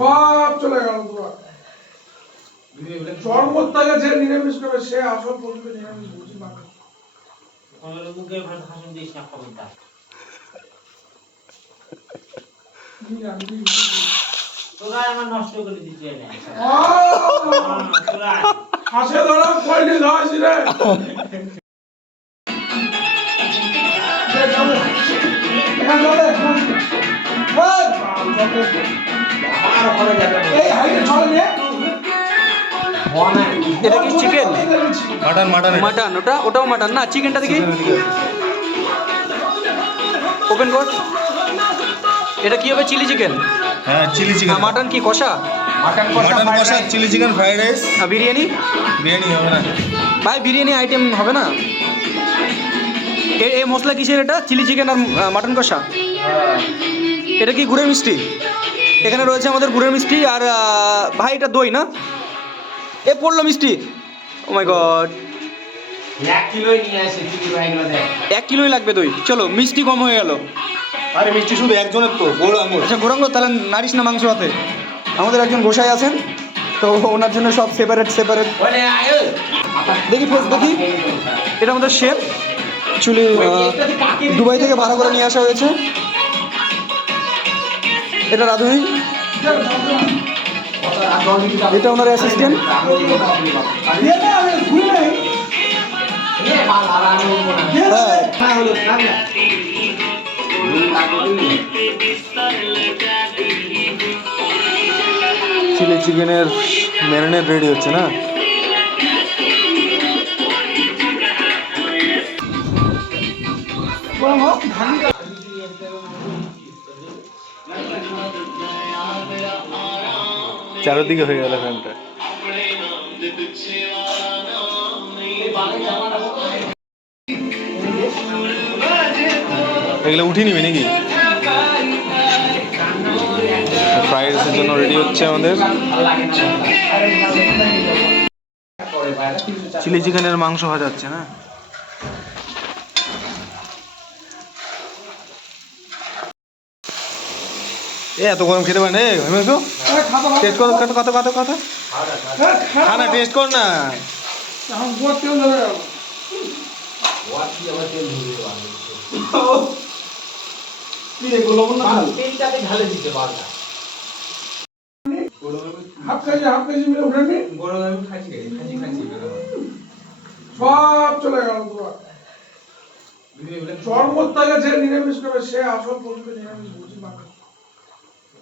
সব চলে গেল তোমার জন্ম থেকে যে নিরামিষ খাবে সে আসল প্রকৃত নিরামিষ বুঝি পাবে। আমার মুখে ভাষণ দিস না খবরদার। তোরা আমার নষ্ট করে দিচ্ছি না। তোরা হাসে ধরা কয়টি ধরাইছি রে। এটা কি চিকেন? মাটন মাটন মাটন, ওটাও মাটন না? চিকেনটা দেখি, ওপেন কর। এটা কি হবে? Chilli chicken? হ্যাঁ চিলি চিকেন। মাটন কি কষা? মাটন কষা, chilli chicken, fried rice. Biryani? Biryani হবে না ভাই, বিরিয়ানি আইটেম হবে না। এই মশলা কিসের এটা? চিলি চিকেন আর মাটন কষা। এটা কি গুড়ের মিষ্টি? এখানে রয়েছে আমাদের গুড়ের মিষ্টি। আর ভাই এটা দই না? এ পড়লো মিষ্টি। ও মাই গড, 1 কিলোই নিয়ে আসে চিনি ভাইগুলো দেখ। 1 কিলোই লাগবে দই। চলো, মিষ্টি কম হয়ে গেল। আরে মিষ্টি শুধু একজনের তো, গৌরাঙ্গ। আচ্ছা গৌরাঙ্গ, তাহলে নারিশ না মাংস হাতে। আমাদের একজন গোসাই আছেন, তো ওনার জন্য সব সেপারেট। ওরে আয় দেখি ফেস দেখি। এটা আমাদের শেফ, চুলি দুবাই থেকে ভাড়া করে নিয়ে আসা হয়েছে। এটা রাধুনি, এটা ওনার অ্যাসিস্ট্যান্ট। চিলি চিকেনের ম্যারিনেট রেডি হচ্ছে না? চারিদিকে হয়ে গেল ফ্যানটা। এগুলো উঠিয়ে নিবি নাকি? ফ্রাইড রাইসের জন্য রেডি হচ্ছে আমাদের। চিলি চিকেনের মাংস ভাজা হচ্ছে না? এত গরম খেতে পারে না টেস্ট কর, কত খানা টেস্ট কর না। হাফ কেজি মিলে উঠেনি সব চলে গেল তোমার জন্ম থেকে যে নিরামিষ খাবে সে আসল প্রকৃত নিরামিষ বুঝি পাবে।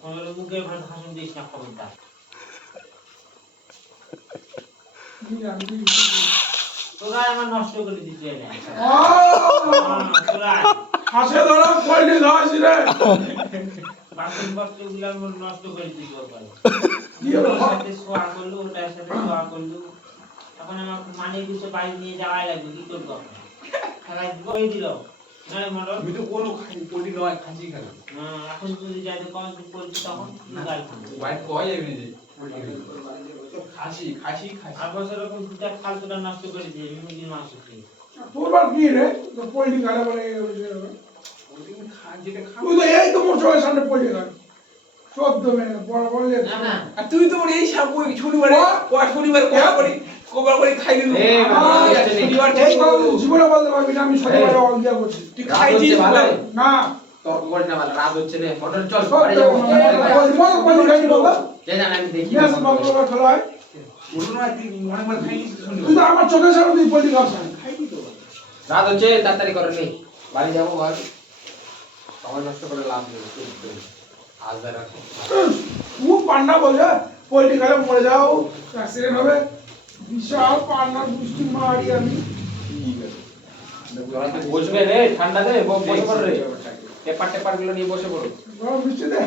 আমার মুখে ভাষণ দিস না খবরদার। তোরা আমার নষ্ট করে দিচ্ছি না। তোরা হাসে ধরা কয়টি ধরাইছি রে। বাসন পত্রগুলো আমার নষ্ট করে দিচ্ছি। কি হলো? ওর সাথে শোয়া করলো, ওটার সাথে শোয়া করলো। এখন আমার মানে কিছু বাইরে নিয়ে যাওয়াই লাগবে, কি করবো? খেলায় বই দিল আমি তো কোনো পড়ি নয়, খাঁচি খেলো। এখন যদি যাই তো কম পড়ছি তখন খাসি আর বছর এরকম দুটা ফালতুটা নষ্ট করে দিয়ে মুরগির মাংস খেয়ে। তোরবার কি রে? তো পোল্ট্রি খালে বলে তুই তো এই তো মোর চোখের সামনে পোল্ট্রি খালি সদ্য মেয়ে বড় বললে না আর তুই তো এই শনিবারে কবার করে খাই দিল। জীবনে বলতে পারবি না আমি শনিবারে অজ্ঞা করছি। তুই খাইছিস না তর্ক করিস না, ভালো রাত হচ্ছে না। ফটো চল বাড়ি যাবো। পোল্ট্রি খাইনি বাবা। আমি দেখি গ্যাস বন্ধ করে খেলা হয়। তুই তো আমার চোখের সামনে তুই পোল্ট্রি খাস না। রাত হচ্ছে, তাড়াতাড়ি করে নেই, বাড়ি যাবো। বল সময় নষ্ট করে লাভ নেই। আজ রাখো মুখ পান্না বলছে পোল্ট্রি খেলে মরে যাও, অ্যাক্সিডেন্ট হবে। বিশাল পান্নার দুষ্টি মারি আমি। তোরা তো বসবে রে, ঠান্ডা দে, বসে পড় রে। পেপার গুলো নিয়ে বসে পড়ো। বৃষ্টি দে।